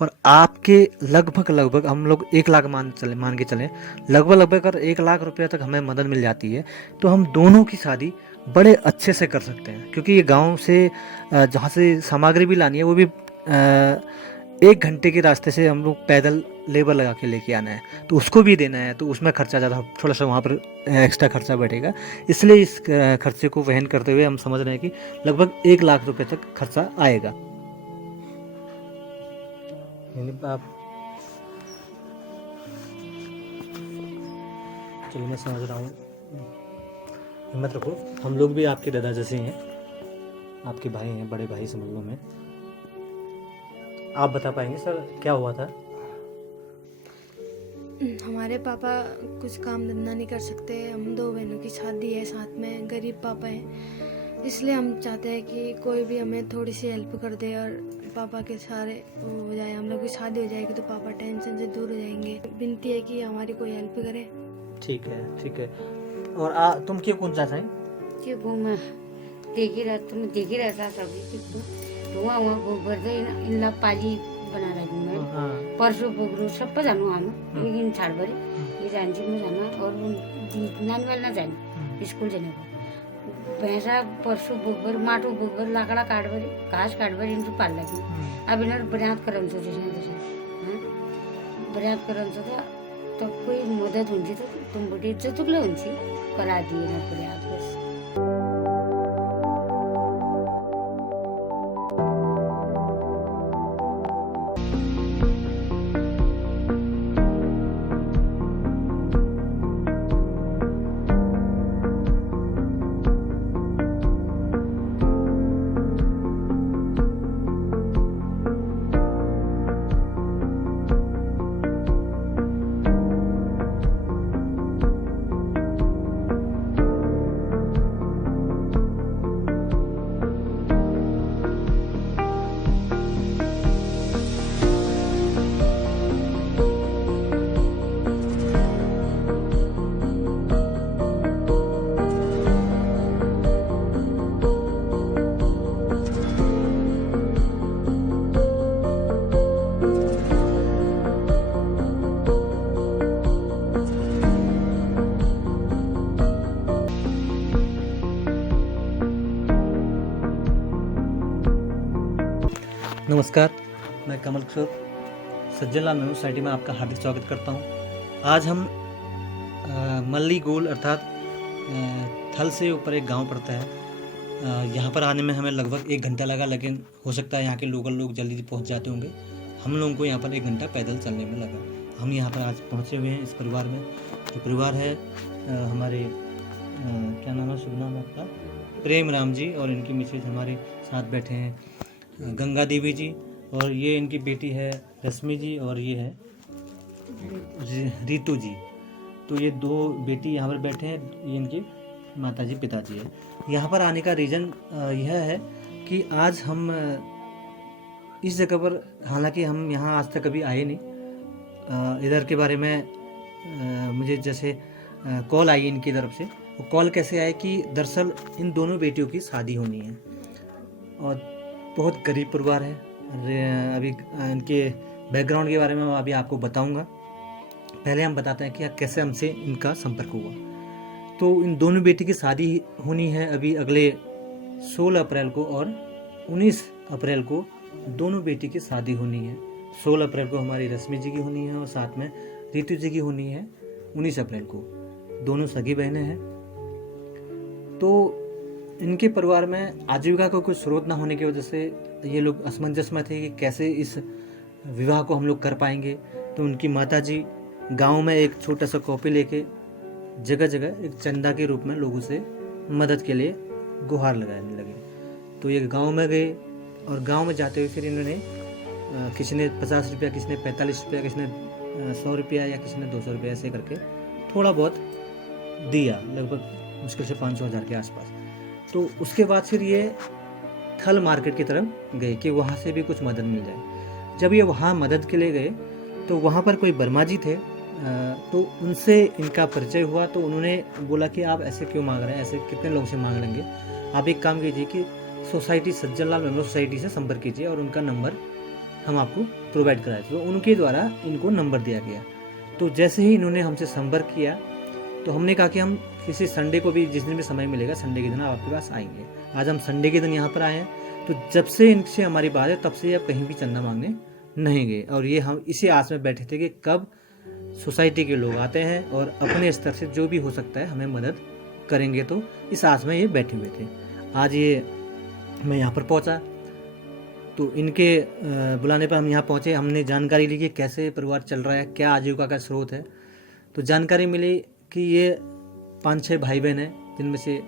और आपके लगभग हम लोग 1 लाख मान के चलें, लगभग अगर 1 लाख रुपये तक हमें मदद मिल जाती है तो हम दोनों की शादी बड़े अच्छे से कर सकते हैं। क्योंकि ये गांव से जहाँ से सामग्री भी लानी है वो भी 1 घंटे के रास्ते से हम लोग पैदल लेबर लगा के लेके आना है, तो उसको भी देना है, तो उसमें खर्चा ज़्यादा थोड़ा सा वहाँ पर एक्स्ट्रा खर्चा बैठेगा। इसलिए इस खर्चे को वहन करते हुए हम समझ रहे हैं कि लगभग 1 लाख रुपये तक खर्चा आएगा। आप चलिए, मैं समझ रहा हूँ, हिम्मत रखो, हम लोग भी आपके दादा जैसे ही हैं, आपके भाई हैं, बड़े भाई समझ लो। मैं आप बता पाएंगे सर क्या हुआ था? हमारे पापा कुछ काम धंधा नहीं कर सकते। हम 2 बहनों की शादी है, साथ में गरीब पापा हैं, इसलिए हम चाहते हैं कि कोई भी हमें थोड़ी सी हेल्प कर दे और पापा के सारे वो हो जाए। हम लोग की शादी हो जाएगी तो पापा टेंशन से दूर हो जाएंगे। विनती है कि हमारी कोई हेल्प करे। ठीक है, ठीक है। और तुम क्यों कौन चाहता है? क्यों मैं देख ही रहता सभी धुआं हुआ गोबर दे इनला पाली बना रही मैं परसों बोगरो सब पर जानू हम लेकिन छाड़ बरे ये जानची में जाना और नानी वाला जाने स्कूल जाने को भैंसा परसों बोगर माटो बोगर लाकड़ा काट बरे घास काट बरे इनको पाल लगी। अब इन्हें बरियात करन सोचे तो कोई मदद होती तो तुम बड़ी इज्जत होती करा दिए ना बरियात बस। नमस्कार, मैं कमल किशोर सज्जनलाल नेहरू सोसाइटी में आपका हार्दिक स्वागत करता हूं। आज हम मल्ली गोल अर्थात थल से ऊपर एक गांव पड़ता है। यहाँ पर आने में हमें लगभग 1 घंटा लगा, लेकिन हो सकता है यहाँ के लोकल लोग जल्दी पहुँच जाते होंगे। हम लोगों को यहाँ पर 1 घंटा पैदल चलने में लगा। हम यहाँ पर आज पहुँचे हुए हैं इस परिवार में। जो परिवार है हमारे क्या नाम है, शुभ नाम आपका? प्रेम राम जी, और इनकी मिसेज हमारे साथ बैठे हैं गंगा देवी जी, और ये इनकी बेटी है रश्मि जी, और ये है रितु जी। तो ये 2 बेटी यहाँ पर बैठे हैं, ये इनकी माता जी पिताजी है। यहाँ पर आने का रीज़न यह है कि आज हम इस जगह पर, हालांकि हम यहाँ आज तक कभी आए नहीं, इधर के बारे में मुझे जैसे कॉल आई इनकी तरफ से। वो कॉल कैसे आए कि दरअसल इन दोनों बेटियों की शादी होनी है और बहुत गरीब परिवार है। अभी इनके बैकग्राउंड के बारे में मैं अभी आपको बताऊंगा। पहले हम बताते हैं कि कैसे हमसे इनका संपर्क हुआ। तो इन दोनों बेटी की शादी होनी है अभी अगले 16 अप्रैल को और 19 अप्रैल को दोनों बेटी की शादी होनी है। 16 अप्रैल को हमारी रश्मि जी की होनी है और साथ में रितु जी की होनी है 19 अप्रैल को। दोनों सगी बहनें हैं। तो इनके परिवार में आजीविका का कोई स्रोत ना होने की वजह से ये लोग असमंजस में थे कि कैसे इस विवाह को हम लोग कर पाएंगे। तो उनकी माताजी गांव में एक छोटा सा कॉपी लेके जगह जगह एक चंदा के रूप में लोगों से मदद के लिए गुहार लगाने लगे। तो ये गांव में गए और गांव में जाते हुए फिर इन्होंने किसी ने 50 रुपया, किसी ने 45 रुपया, किसी ने 100 रुपया या किसी ने 200 रुपया, ऐसे करके थोड़ा बहुत दिया, लगभग मुश्किल से 500-1000 के आसपास। तो उसके बाद फिर ये थल मार्केट की तरफ गए कि वहाँ से भी कुछ मदद मिल जाए। जब ये वहाँ मदद के लिए गए तो वहाँ पर कोई वर्मा जी थे, तो उनसे इनका परिचय हुआ। तो उन्होंने बोला कि आप ऐसे क्यों मांग रहे हैं, ऐसे कितने लोग से मांग लेंगे, आप एक काम कीजिए कि सोसाइटी सज्जनलाल मेमोरियल सोसाइटी से संपर्क कीजिए और उनका नंबर हम आपको प्रोवाइड कराए। तो उनके द्वारा इनको नंबर दिया गया। तो जैसे ही इन्होंने हमसे संपर्क किया तो हमने कहा कि हम किसी संडे को भी, जिस दिन भी समय मिलेगा संडे के दिन आपके पास आएंगे। आज हम संडे के दिन यहाँ पर आए हैं। तो जब से इनसे हमारी बात है तब से अब कहीं भी चंदा मांगने नहीं गए, और ये हम इसी आस में बैठे थे कि कब सोसाइटी के लोग आते हैं और अपने स्तर से जो भी हो सकता है हमें मदद करेंगे। तो इस आस में ये बैठे हुए थे। आज ये मैं यहाँ पर पहुँचा तो इनके बुलाने पर हम यहाँ पहुँचे। हमने जानकारी ली कि कैसे परिवार चल रहा है, क्या आजीविका का स्रोत है। तो जानकारी मिली कि ये 5-6 भाई बहन हैं, जिनमें से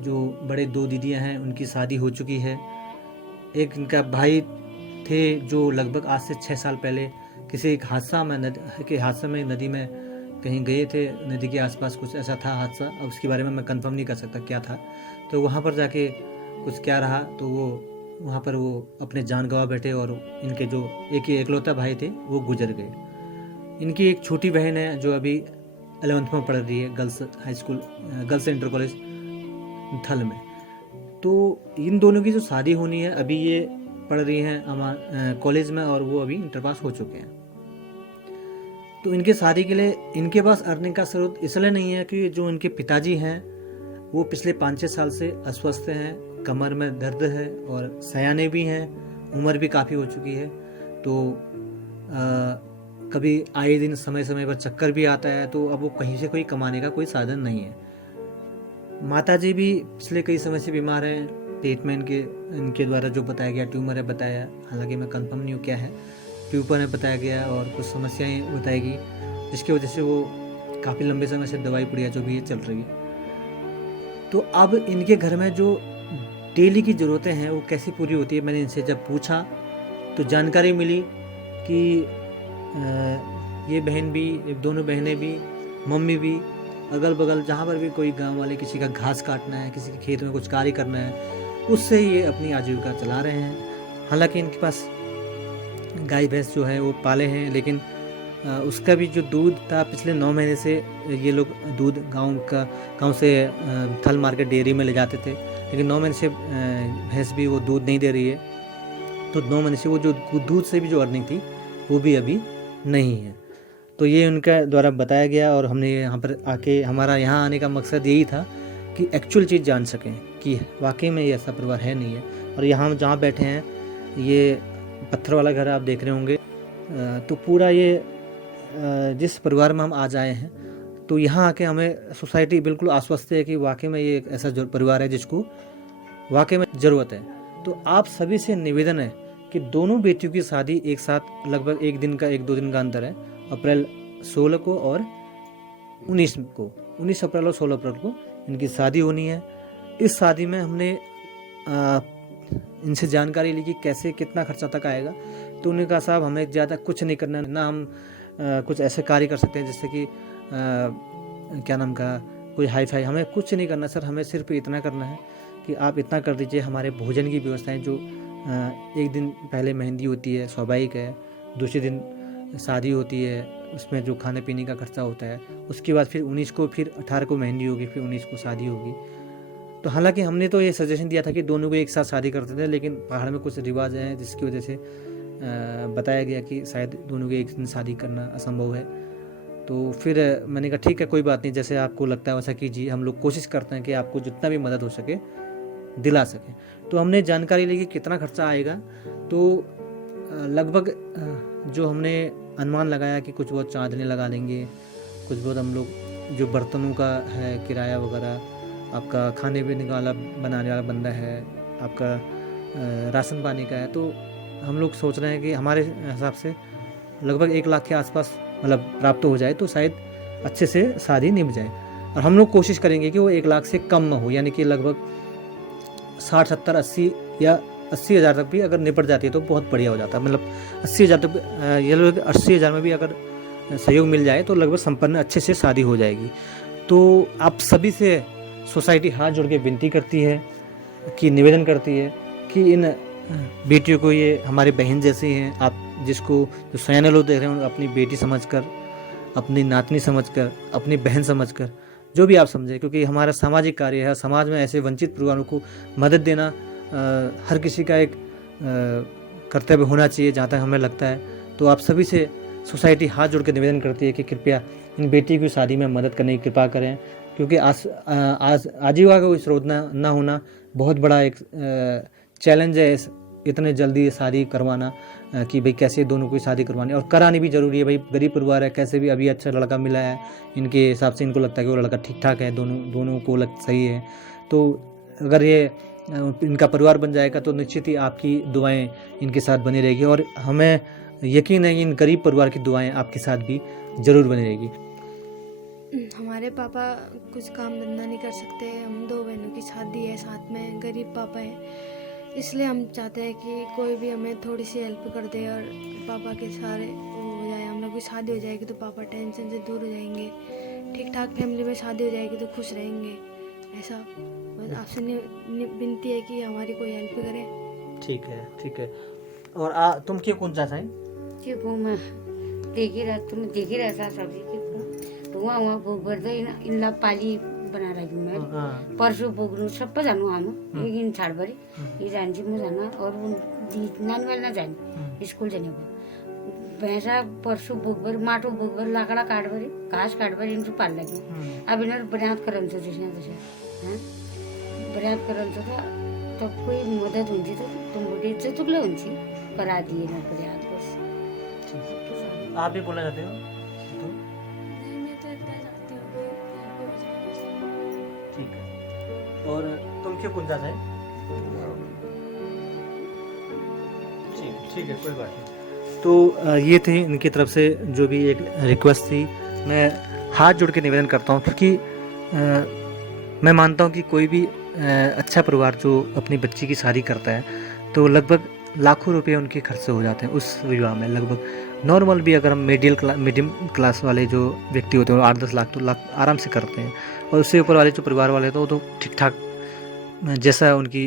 जो बड़े 2 दीदियाँ हैं उनकी शादी हो चुकी है। एक इनका भाई थे जो लगभग आज से 6 साल पहले किसी एक हादसा में नदी में कहीं गए थे, नदी के आसपास कुछ ऐसा था हादसा। अब उसके बारे में मैं कंफर्म नहीं कर सकता क्या था। तो वहाँ पर जाके कुछ क्या रहा तो वो वहाँ पर वो अपने जान गंवा बैठे, और इनके जो एकलौता भाई थे वो गुजर गए। इनकी एक छोटी बहन है जो अभी 11th में पढ़ रही है, girls high school, girls inter college थल में। तो इन दोनों की जो शादी होनी है, अभी ये पढ़ रही हैं कॉलेज में और वो अभी इंटर पास हो चुके हैं। तो इनके शादी के लिए इनके पास अर्निंग का स्रोत इसलिए नहीं है कि जो इनके पिताजी हैं वो पिछले 5-6 साल से अस्वस्थ हैं, कमर में दर्द है और सयाने भी हैं, उम्र भी काफ़ी हो चुकी है। तो कभी आए दिन समय समय पर चक्कर भी आता है, तो अब वो कहीं से कोई कमाने का कोई साधन नहीं है। माताजी भी पिछले कई समय से बीमार हैं। पेट में इनके द्वारा जो बताया गया ट्यूमर है बताया, हालांकि मैं कंफर्म नहीं हूँ क्या है, ट्यूमर है बताया गया और कुछ समस्याएं बताएगी जिसकी वजह से वो काफ़ी लंबे समय से दवाई पुड़िया जो भी है चल रही है। तो अब इनके घर में जो डेली की ज़रूरतें हैं वो कैसे पूरी होती है, मैंने इनसे जब पूछा तो जानकारी मिली कि ये बहन भी, दोनों बहनें भी, मम्मी भी, अगल बगल जहाँ पर भी कोई गांव वाले किसी का घास काटना है, किसी के खेत में कुछ कार्य करना है, उससे ये अपनी आजीविका चला रहे हैं। हालांकि इनके पास गाय भैंस जो है वो पाले हैं, लेकिन उसका भी जो दूध था पिछले 9 महीने से ये लोग दूध गांव से थल मार्केट डेयरी में ले जाते थे, लेकिन 9 महीने से भैंस भी वो दूध नहीं दे रही है। तो 9 महीने से वो जो दूध से भी जो अर्निंग थी वो भी अभी नहीं है। तो ये उनका द्वारा बताया गया और हमने यहाँ पर आके, हमारा यहाँ आने का मकसद यही था कि एक्चुअल चीज़ जान सकें कि वाकई में ये ऐसा परिवार है नहीं है। और यहाँ जहाँ बैठे हैं ये पत्थर वाला घर आप देख रहे होंगे। तो पूरा ये जिस परिवार में हम आज आए हैं, तो यहाँ आके हमें सोसाइटी बिल्कुल आश्वस्त है कि वाकई में ये एक ऐसा परिवार है जिसको वाकई में ज़रूरत है। तो आप सभी से निवेदन है कि दोनों बेटियों की शादी एक साथ, लगभग 1-2 दिन का अंतर है, अप्रैल 16 को और 19 अप्रैल और 16 अप्रैल को इनकी शादी होनी है। इस शादी में हमने इनसे जानकारी ली कि कैसे कितना खर्चा तक आएगा। तो उन्होंने कहा साहब हमें ज़्यादा कुछ नहीं करना, ना हम कुछ ऐसे कार्य कर सकते हैं जैसे कि क्या नाम का कोई हाई फाई, हमें कुछ नहीं करना सर, हमें सिर्फ इतना करना है कि आप इतना कर दीजिए, हमारे भोजन की व्यवस्थाएं जो एक दिन पहले मेहंदी होती है स्वाभाविक है, दूसरे दिन शादी होती है उसमें जो खाने पीने का खर्चा होता है, उसके बाद फिर 19 को, फिर 18 को मेहंदी होगी, फिर 19 को शादी होगी। तो हालांकि हमने तो ये सजेशन दिया था कि दोनों को एक साथ शादी करते थे, लेकिन पहाड़ में कुछ रिवाज हैं जिसकी वजह से बताया गया कि शायद दोनों को एक दिन शादी करना असंभव है। तो फिर मैंने कहा ठीक है कोई बात नहीं, जैसे आपको लगता है वैसा कीजिए, हम लोग कोशिश करते हैं कि आपको जितना भी मदद हो सके दिला सकें। तो हमने जानकारी ली कि कितना खर्चा आएगा। तो लगभग जो हमने अनुमान लगाया कि कुछ बहुत चांदनी लगा लेंगे, कुछ बहुत हम लोग जो बर्तनों का है किराया वगैरह, आपका खाने पीने वाला बनाने वाला बंदा है, आपका राशन पानी का है, तो हम लोग सोच रहे हैं कि हमारे हिसाब से लगभग 1 लाख के आसपास मतलब प्राप्त हो जाए तो शायद अच्छे से शादी निभ जाए। और हम लोग कोशिश करेंगे कि वो 1 लाख से कम में हो, यानी कि लगभग 60, 70, 80 या 80 हज़ार तक भी अगर निपट जाती है तो बहुत बढ़िया हो जाता है। मतलब 80 हज़ार तक, ये लोग 80 हज़ार में भी अगर सहयोग मिल जाए तो लगभग संपन्न अच्छे से शादी हो जाएगी। तो आप सभी से सोसाइटी हाथ जोड़ के विनती करती है कि निवेदन करती है कि इन बेटियों को, ये हमारे बहन जैसे हैं, आप जिसको जो सयाने लोग देख रहे हैं अपनी बेटी समझकर, अपनी नातनी समझकर, अपनी बहन समझकर, जो भी आप समझे, क्योंकि हमारा सामाजिक कार्य है। समाज में ऐसे वंचित परिवारों को मदद देना हर किसी का एक कर्तव्य होना चाहिए जहाँ तक हमें लगता है। तो आप सभी से सोसाइटी हाथ जोड़ के निवेदन करती है कि कृपया इन बेटी की शादी में मदद करने की कृपा करें, क्योंकि आज आजीविका का कोई स्रोत ना होना बहुत बड़ा एक चैलेंज है इतने जल्दी शादी करवाना, कि भाई कैसे दोनों की शादी करवानी और करानी भी ज़रूरी है। भाई गरीब परिवार है, कैसे भी अभी अच्छा लड़का मिला है, इनके हिसाब से इनको लगता है कि वो लड़का ठीक ठाक है, दोनों को सही है। तो अगर ये इनका परिवार बन जाएगा तो निश्चित ही आपकी दुआएं इनके साथ बनी रहेगी, और हमें यकीन है कि इन गरीब परिवार की दुआएं आपके साथ भी ज़रूर बनी रहेगी। हमारे पापा कुछ काम धंधा नहीं कर सकते, हम 2 बहनों की शादी है, साथ में गरीब पापा हैं, इसलिए हम चाहते हैं कि कोई भी हमें थोड़ी सी हेल्प कर दे और पापा के सारे वो हो जाए। हम लोग की शादी हो जाएगी तो पापा टेंशन से दूर हो जाएंगे, ठीक ठाक फैमिली में शादी हो जाएगी तो खुश रहेंगे। ऐसा बस आपसे विनती है कि हमारी कोई हेल्प करे। ठीक है। और तुम क्यों कौन सा है कि वो मैं तुम देख ही रहा था सब्जी की धुआं हुआ बढ्दै इनलाई पाली बनाएर मैले पर्सो बोक्नु सबै जानु आउनु एक दिन छाडभरि ये जान्छु म जान अरू नानीवाला नजाने स्कुल जाने भैँसा पर्सो बोकभर माटो बोकभर लाकडा काटभरि घाँस काटभरि इन्छु पाल लाग्यो। अब यिनीहरू बरात गराउँछ त्यसमा बरात गराउँछ त कोही मद्दत हुन्छ त तुमबुढी जतुक्लै हुन्छ करा दिएन बरात बस। आप भी बोलना चाहते हो? ठीक है। और तुम क्यों कुंजा है? ठीक है, कोई बात नहीं। तो ये थी इनकी तरफ से जो भी एक रिक्वेस्ट थी। मैं हाथ जोड़ के निवेदन करता हूँ, क्योंकि मैं मानता हूँ कि कोई भी अच्छा परिवार जो अपनी बच्ची की शादी करता है तो लगभग लाखों रुपए उनके खर्च हो जाते हैं उस विवाह में। लगभग नॉर्मल भी अगर हम मीडियम क्लास वाले जो व्यक्ति होते हैं 8-10 लाख तो लाख आराम से करते हैं, और उससे ऊपर वाले जो परिवार वाले तो वो तो ठीक ठाक जैसा उनकी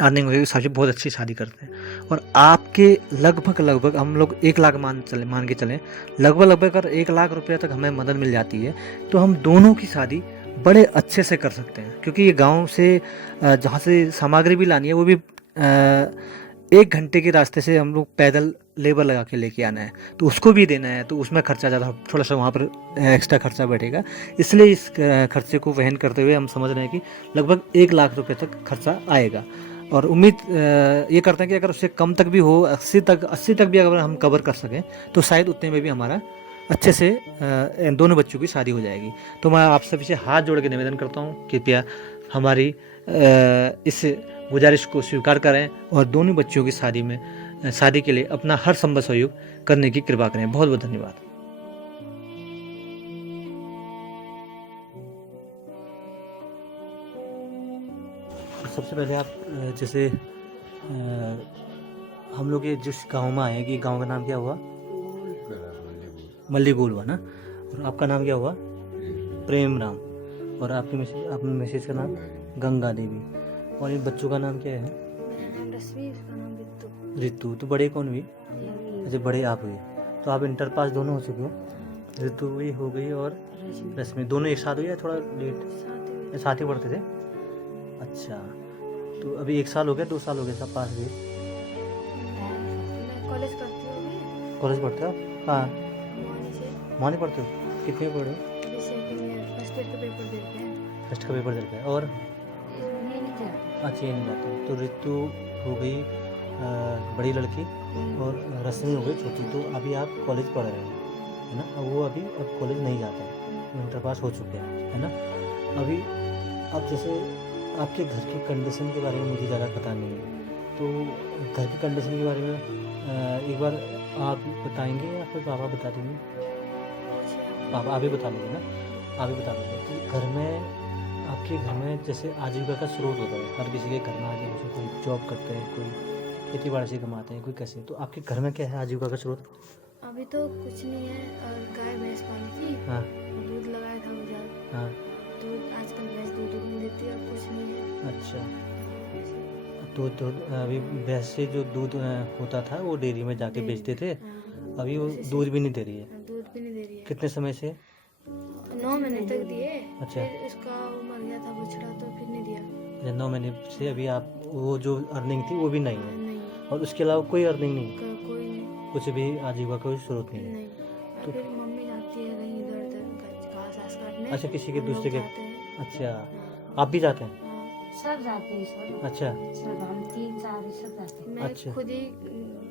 अर्निंग होगी उस हिसाब से बहुत अच्छी शादी करते हैं। और आपके लगभग हम लोग 1 लाख मान के चलें, लगभग अगर 1 लाख रुपये तक हमें मदद मिल जाती है तो हम दोनों की शादी बड़े अच्छे से कर सकते हैं। क्योंकि ये गांव से जहाँ से सामग्री भी लानी है वो भी 1 घंटे के रास्ते से हम लोग पैदल लेबर लगा के लेके आना है, तो उसको भी देना है, तो उसमें खर्चा ज़्यादा थोड़ा सा वहाँ पर एक्स्ट्रा खर्चा बैठेगा। इसलिए इस खर्चे को वहन करते हुए हम समझ रहे हैं कि लगभग 1 लाख रुपए तक खर्चा आएगा। और उम्मीद ये करते हैं कि अगर उससे कम तक भी हो, 80 तक भी अगर हम कवर कर सकें तो शायद उतने में भी हमारा अच्छे से दोनों बच्चों की शादी हो जाएगी। तो मैं आप सभी से हाथ जोड़ के निवेदन करता हूँ, कृपया हमारी इस गुजारिश को स्वीकार करें और दोनों बच्चों की शादी के लिए अपना हर संभव सहयोग करने की कृपा करें। बहुत बहुत धन्यवाद। सबसे पहले आप जैसे हम लोग ये जिस गांव में आए, कि गांव का नाम क्या हुआ? मल्लीगोल हुआ ना। और आपका नाम क्या हुआ? प्रेम राम। और आपकी मैसेज का नाम गंगा देवी। और इन बच्चों का नाम क्या है? रितु। तो बड़े कौन हुई? अच्छा, बड़े आप हुए। तो आप इंटर पास दोनों हो चुके हो। रितु हुई हो गई और रश्मि दोनों एक साथ हुई या थोड़ा लेट? साथ ही पढ़ते थे। अच्छा, तो अभी 1 साल हो गया, 2 साल हो गए सब पास हुए? कॉलेज पढ़ते हो आप? हाँ, वहाँ नहीं पढ़ते हो? कितने पढ़े हो? फर्स्ट का पेपर दे रखा है। और अच्छा, ये नहीं जाते। तो रितु हो गई बड़ी लड़की और रश्मि हो गई छोटी। तो अभी आप कॉलेज पढ़ रहे हैं, है ना? अब वो अभी कॉलेज नहीं जाते हैं, इंटर पास हो चुके हैं, है ना? अभी अब जैसे आपके घर की कंडीशन के बारे में मुझे ज़्यादा पता नहीं है, तो घर की कंडीशन के बारे में एक बार आप बताएंगे या फिर पापा बता देंगे? पापा आप ही बता देंगे ना? आप ही बता देंगे। तो घर में आपके घर में जैसे आजीविका का स्रोत होता है, हर किसी के घर में आजीविका, कोई जॉब करते हैं, कोई खेती बाड़ी से कमाते हैं, कोई कैसे। तो आपके घर में क्या है आजीविका का स्रोत? अभी तो कुछ नहीं है, और गाय भैंस पाली थी। हाँ, दूध लगाया था मुझे। हाँ, दूध आजकल भैंस दूध नहीं देती है, अब कुछ नहीं है। अच्छा। तो अभी भैंस से जो दूध होता था वो डेयरी में जाके बेचते थे, अभी वो दूध भी नहीं दे रही है? दूध भी नहीं दे रही है। कितने समय से? 9 महीने तक दिए। अच्छा। फिर उसका वो मर गया था बछड़ा, तो फिर नहीं दिया। 9 महीने से अभी आप वो जो अर्निंग थी वो भी नहीं है? नहीं। और उसके अलावा कोई अर्निंग नहीं, कोई नहीं। कुछ भी आजीविका का कोई स्रोत नहीं है। नहीं। तो- फिर मम्मी जाती है कहीं इधर उधर घास घास काटने। अच्छा, किसी के हम लोग दूसरे के, जाते हैं। अच्छा हाँ, आप भी जाते हैं? हाँ। सब जाते हैं सर, अच्छा सब हम 3-4 सब जाते हैं। मैं अच्छा। खुद ही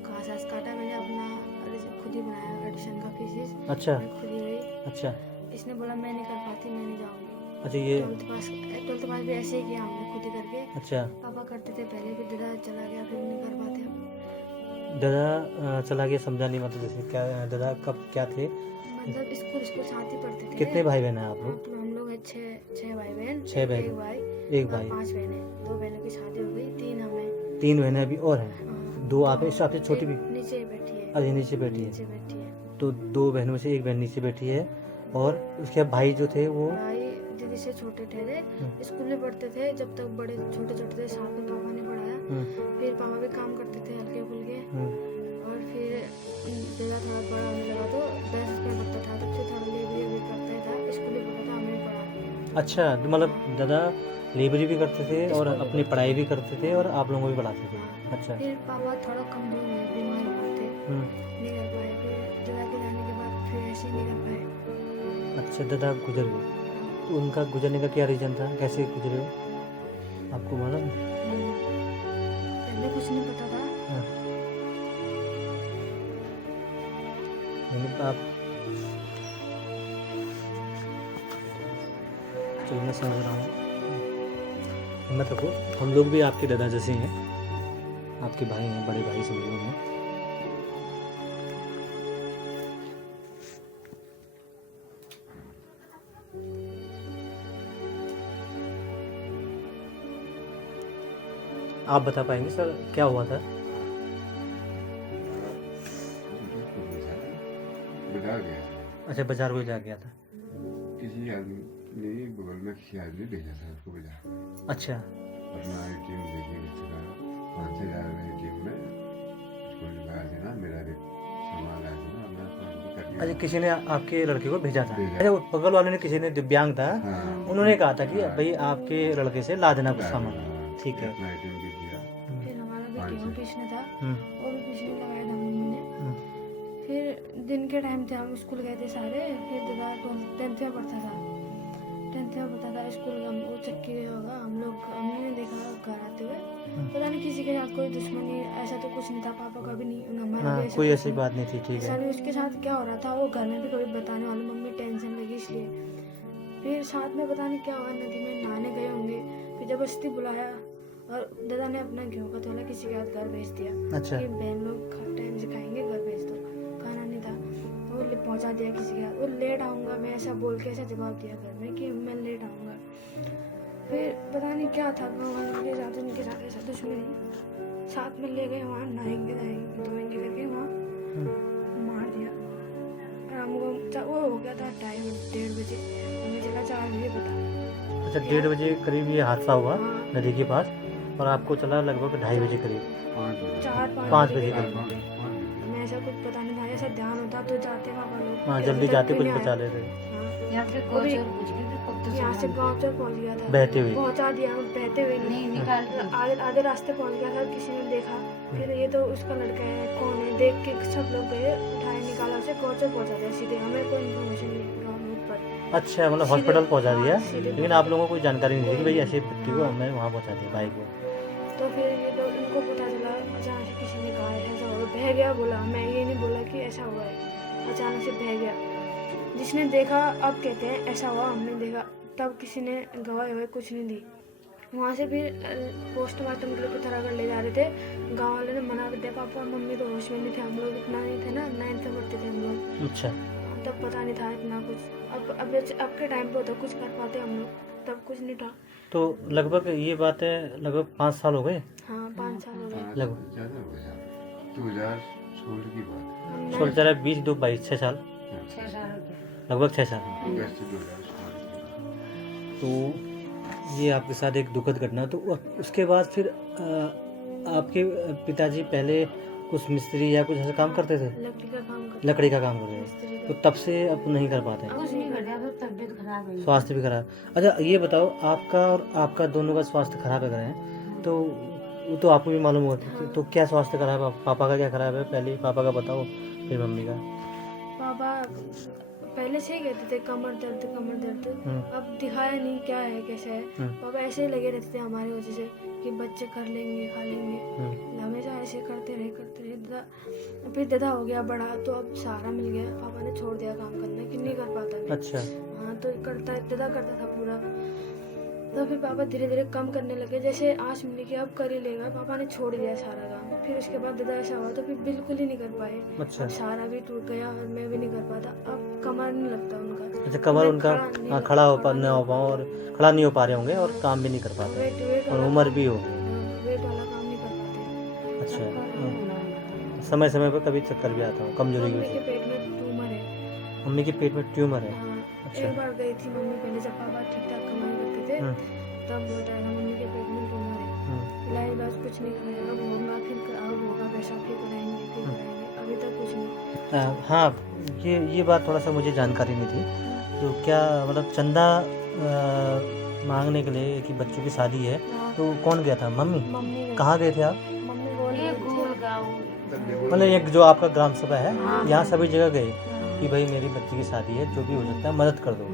घास घास काटा, मैंने अपना खुद ही बनाया एडिशन का पीसेस। अच्छा मैं खुद ही गई। अच्छा इसने बोला मैं नहीं कर पाती, मैं नहीं जाऊंगी। अच्छा ये 12th पास भी ऐसे ही किया हमने खुद ही करके। अच्छा, पापा करते थे पहले, फिर दादा चला गया, फिर नहीं कर पाते हम। दादा चला गया, समझा नहीं, मतलब जैसे क्या दादा कब क्या थे? मतलब स्कूल साथ ही पढ़ते थे। कितने भाई बहन हैं आप लोग? हम लोग हैं छह भाई बहन। 6 भाई एक बहन, भाई एक और भाई, 5 बहनें। 2 बहनों की शादी हो गई, 3 हमें। 3 बहनें अभी और हैं, हाँ। 2 आप हैं, इससे आपसे छोटी भी? एक नीचे बैठी है। अभी नीचे बैठी नीचे है, बैठी है। तो 2 बहनों में से एक बहन नीचे बैठी है। और उसके भाई जो थे वो भाई दीदी से छोटे थे, स्कूल में पढ़ते थे जब तक बड़े छोटे छोटे थे, साथ में पापा ने पढ़ाया। फिर पापा भी काम करते थे हल्के फुल्के। और फिर दादा थोड़ा बड़ा होने लगा तो 10 में पढ़ता था, तब से थोड़ा लेबरी भी करता था, स्कूल में पढ़ता था, हमें पढ़ा। अच्छा, तो मतलब दादा लेबरी भी करते थे और अपनी पढ़ाई भी करते थे और आप लोगों को भी पढ़ाते थे? अच्छा। फिर पापा थोड़ा कमजोर हुए, बीमार हो गए थे, नहीं कर पाए। फिर दादा के जाने के बाद फिर ऐसे ही नहीं कर पाए। अच्छा, दादा गुजर गए, तो उनका गुजरने का क्या रीज़न था, कैसे गुजरे हो, आपको मालूम है? पहले कुछ नहीं पता था। हाँ। नहीं, आप चलो मैं समझ रहा हूँ, हिम्मत रखो, हम लोग भी आपके दादा जैसे हैं, आपके भाई हैं, बड़े भाई समझो हैं। आप बता पाएंगे सर क्या हुआ था? बाजार गया, अच्छा, बाजार को जा गया था। किसी आदमी ने बगल में किसी आदमी भेजा था उसको बाजार। अच्छा अपना ATM देखिए किसी का 5,000 ATM में उसको लगा देना, मेरा भी सामान ला देना, अपना काम भी कर अच्छा, किसी ने आपके लड़के को भेजा था? भेजा। अच्छा, वो बगल वाले ने, किसी ने दिव्यांग था, हाँ, उन्होंने कहा था कि हाँ। भाई आपके लड़के से ला देना कुछ सामान। हाँ, ठीक है। अपना ATM भी दिया। फिर हमारा भी 5 गेहूँ पीसने था, हम्म, वो भी पीसने लगाया था मम्मी ने। फिर दिन के टाइम थे, हम स्कूल गए थे सारे। फिर दादा 10th में पढ़ता था, 10th में पढ़ता था स्कूल का। वो चक्की गया होगा, हमने देखा घर आते हुए। पता नहीं किसी के साथ कोई दुश्मनी, ऐसा तो कुछ नहीं था, पापा का भी नहीं, हमारा भी हाँ, ऐसा कोई कुछ ऐसी नहीं। बात नहीं थी, ठीक ऐसा है। नहीं उसके साथ क्या हो रहा था, वो घर में भी कभी बताने वाली, मम्मी टेंशन लगी इसलिए। फिर साथ में पता नहीं क्या हुआ, नदी में नहाने गए होंगे, फिर जबरदस्ती बुलाया और दादा ने अपना गेहूँ का थैला किसी के हाथ घर भेज दिया अच्छा कि बहन लोग टाइम से खाएंगे, घर भेज दो। खाना नहीं था, वो पहुंचा दिया किसी के हाथ। वो लेट आऊँगा मैं ऐसा बोल के ऐसा जवाब दिया घर में कि मैं लेट आऊँगा। फिर पता नहीं क्या था, उनके साथ ऐसा दुश्मनी, साथ में ले गए वहाँ, नहाएंगे धोएंगे करके वहाँ मार दिया। और हमको वो हो गया था 2:30 बजे, हमें चला 4 बजे पता। अच्छा, 1:30 बजे करीब ये हादसा हुआ हाँ। नदी के पास, और आपको चला लगभग 2:30 बजे करीब। 5 5 बजे बजे। के करीब। टाइम पे। हमें ऐसा कुछ पता नहीं था, ऐसा ध्यान होता तो जाते पापा लोग। हाँ, कि जल्दी अभी तक जाते, क्यों कुछ नहीं बचा आया? लेते। हाँ। यहाँ पे वो भी गोचर कुछ भी कब तो यहाँ से चला गाँव तक पहुँच गया था, बहते हुए। पहुँचा दिया, बहते हुए नहीं। नहीं निकाल के आधे रास्ते पहुँच गया था, किसी ने देखा। फिर ये तो उसका लड़का है, कौन है, देख के सब लोग गए, उठाए, निकाला, उसे गोचर पहुँचा दिया सीधे। हमें कोई इन्फॉर्मेशन नहीं गाँव में ऊपर। अच्छा, मतलब सीधे- हॉस्पिटल पहुंचा हाँ, दिया, सीधे लेकिन आप लोगों को कोई जानकारी नहीं थी कि भाई ऐसे व्यक्ति को हमने वहाँ पहुँचा दिया, भाई को। तो फिर ये लोग, इनको पता चला अचानक से किसी ने कहा है ऐसा हुआ, बह गया बोला। मैं ये नहीं बोला कि ऐसा हुआ है, अचानक से बह गया। जिसने देखा अब कहते हैं ऐसा हुआ, हमने देखा, तब किसी ने गवाही वही कुछ नहीं दी। वहाँ से फिर पोस्टमार्टम के लिए पिथौरागढ़ ले जा रहे थे, गाँव वाले ने मना कर दिया। पापा और मम्मी तो होश में नहीं थे, हम लोग इतना नहीं थे ना, 9th में पढ़ते थे हम लोग, अच्छा, तब पता नहीं था इतना कुछ। अब के टाइम पे तो कुछ कर पाते हम लोग, तब कुछ नहीं था। तो लगभग ये बातें लगभग 5 साल हो गए, हाँ 5 साल हो गए। लगभग। ज़्यादा हो गया, 2016 की बात है। 16, 20, 2, 22, 6 साल, 6 साल हो गया। लगभग 6 साल। अगस्त 2016 की बात। तो ये आपके साथ एक दुखद घटना। तो उसके बाद फिर आपके पिताजी पहले कुछ मिस्त्री या कुछ ऐसा काम करते थे? लकड़ी का काम करते लकड़ी का काम करते थे, मिस्त्री तो का। तब से अब नहीं कर पाते हैं, कुछ नहीं कर दिया, फिर तबीयत खराब है। स्वास्थ्य भी खराब। अच्छा, ये बताओ, आपका और आपका दोनों का स्वास्थ्य खराब है, तो वो तो आपको भी मालूम होगा। हाँ। तो क्या स्वास्थ्य खराब है पापा का? क्या खराब है? पहले पापा का बताओ, फिर मम्मी का। पापा पहले से ही कहते थे कमर दर्द कमर दर्द। अब दिखाया नहीं क्या है कैसा है। पापा ऐसे ही लगे रहते थे हमारी वजह से कि बच्चे कर लेंगे खा लेंगे, हमेशा ऐसे करते रहे दादा। फिर दादा हो गया बड़ा तो अब सहारा मिल गया, पापा ने छोड़ दिया काम करना कि नहीं कर पाता मैं। अच्छा। हाँ तो दादा करता था पूरा। तो फिर पापा धीरे धीरे कम करने लगे, जैसे आँच मिली कि अब कर ही लेगा, पापा ने छोड़ दिया सारा काम। फिर उसके बाद दादा ऐसा हुआ तो फिर बिल्कुल ही नहीं कर पाए। अच्छा। अब सारा भी टूट गया और मैं भी नहीं कर पाता। अब कमर नहीं लगता उनका। अच्छा, कमर मैं उनका नहीं हाँ, लग- खड़ा नहीं हो पाओ और खड़ा नहीं हो पा रहे होंगे और काम भी नहीं कर पाते वेट और वाला उम्र काम- भी हो। हाँ, वेट वाला काम नहीं कर पाते। अच्छा। समय समय पर कभी चक्कर भी आता हूँ कमजोरी की मम्मी वजह के से। पेट में ट्यूमर है। मम्मी के पेट में ट्यूमर है। हाँ, अच्छा। एक बार गई थी मम्मी पहले जब पापा ठीक ठाक कमाई करते थे तब बताया था मम्मी के पेट में ट्यूमर है। इलाज कुछ नहीं कराया, अब होगा फिर अब होगा वैसा फिर कराएंगे अभी तक कुछ नहीं। हाँ, ये बात थोड़ा सा मुझे जानकारी नहीं थी। तो क्या मतलब चंदा मांगने के लिए कि बच्चों की शादी है हाँ, तो कौन गया था? मम्मी। मम्मी गई। कहाँ गए थे आप? मम्मी बोल ये रही थी। गोल गाँव मतलब एक जो आपका ग्राम सभा है हाँ। यहाँ सभी जगह गए हाँ। कि भाई मेरी बच्ची की शादी है, जो भी हो सकता है मदद कर दो।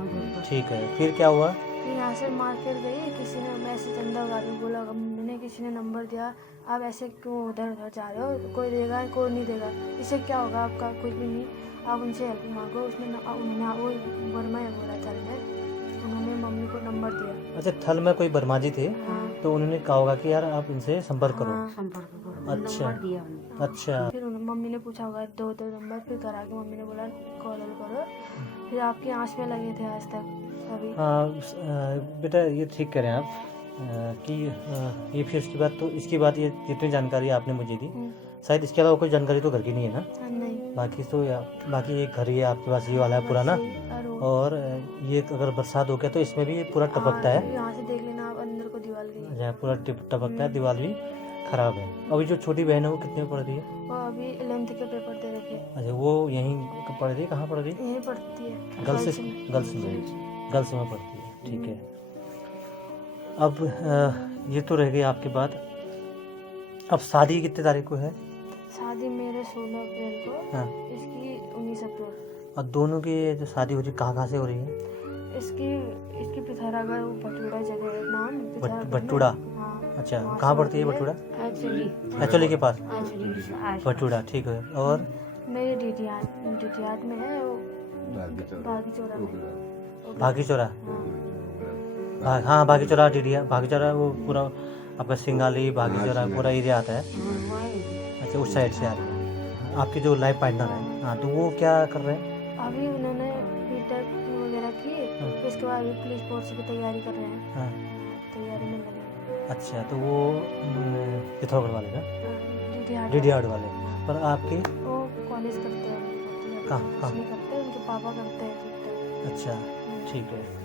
ठीक है, फिर क्या हुआ? फिर यहाँ से मार्केट गई, किसी ने मैं ऐसे चंदा उगा रही बोला, मैंने किसी ने नंबर दिया, आप ऐसे क्यों उधर उधर जा रहे हो, कोई देगा कोई नहीं देगा, इससे क्या होगा आपका, कुछ भी नहीं, आप उनसे हेल्प मांगो। उन्होंने वो वर्मा है बोला चल में, उन्होंने मम्मी को नंबर दिया। अच्छा, थल में कोई बर्मा जी थे हाँ। तो उन्होंने कहा होगा कि यार आप इनसे संपर्क करो। हाँ। संपर्क करो, अच्छा। नंबर दिया उन्होंने। अच्छा। फिर मम्मी ने पूछा होगा दो नंबर, फिर करा के मम्मी ने बोला कॉल करो। फिर आपकी आँच में लगे थे आज तक अभी। हाँ बेटा ये ठीक करें आप कि ये फिर इसकी बात ये जितनी जानकारी आपने मुझे दी, शायद इसके अलावा कोई जानकारी तो घर की नहीं है ना? नहीं। बाकी एक घर ही है आपके पास, ये वाला है पुराना। और ये अगर बरसात हो गया तो इसमें भी पूरा टपकता है। यहाँ से देख लेना आप, अंदर को दीवार गई। अच्छा, पूरा टपकता है, दीवार भी खराब है। अभी जो छोटी बहन है वो कितने में पढ़ रही है? वो अभी 11th के पेपर दे रखे। अच्छा, वो यहीं पढ़ रही है? कहाँ पढ़ रही है? यहीं पढ़ती है। गर्ल्स में। गर्ल्स में पढ़ती है। ठीक है। अब ये तो रह गई आपकी बात। अब शादी कितने तारीख को है? शादी मेरे 16 अप्रैल को। हाँ। इसकी 19 अप्रैल। और दोनों की जो शादी हो रही है कहाँ से हो रही है? इसकी पिथौरागढ़, वो भटूड़ा जगह है नाम पिथौरागढ़ में। भटूड़ा। हाँ। अच्छा, वहाँ कहाँ से पड़ती है होती भटूड़ा? एक्चुअली के पास आज भटूड़ा। ठीक है। और मेरे डिटियात में है वो, बागी चौरा में। भागी चौरा। हाँ। हाँ, भागी चौरा डिडिया, भागी चौरा वो पूरा आपका सिंगाली भागी चौरा पूरा एरिया आता है। अच्छा, उस साइड से आ रही है आपकी जो लाइफ पार्टनर है। हाँ, तो वो क्या कर रहे हैं? अभी उन्होंने बीटेक वगैरह की, फिर उसके बाद अभी पुलिस फोर्स की तैयारी कर रहे हैं। हाँ। तैयारी में लगे हैं। अच्छा, तो वो पिथौरागढ़ वाले ना, डिटियात डिडियाड वाले। पर आपकी वो कॉलेज करते हैं। कहाँ? कुछ नहीं करते, उनके पापा करते हैं। अच्छा, ठीक है।